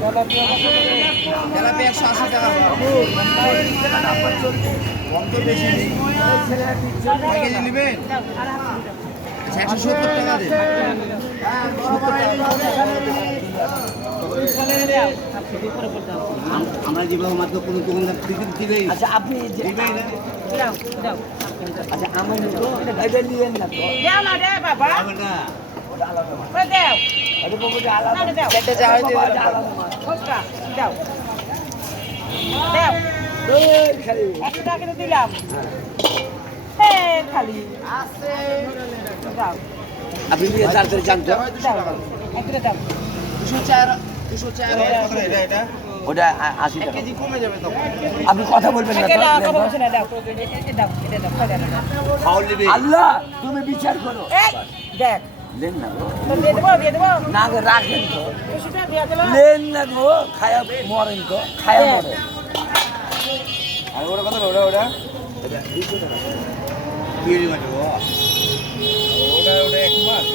তেলাপি 180 টাকা কম তো বেশি নেই। কয় কেজি নেবেন? 170 টাকা দেন। আমরা যেভাবে মাত্র কোনো দোকানদার দিবেই। আচ্ছা আপনি দিবেই না। আচ্ছা আমার এটা নিয়েন না তো হবে না। এটা বলবো আলাদা এটা যা হয় দিয়ে দিলাম। আপনি নিয়ে তাড়াতাড়ি জানতো 204 এটা ওটা 80 টাকা কেজি কমে যাবে তখন। আপনি কথা বলবেন না খাওয়ার নেবে। আল্লাহ তুমি বিচার করো দেখ লেন না গো দিয়ে দেবো না গো রাখেন তো লেন না গো খায়া মরেন তো খায়া মরেন আর ওটা কত ওটা? 200 টাকা। বিয়ে দিবেন গো।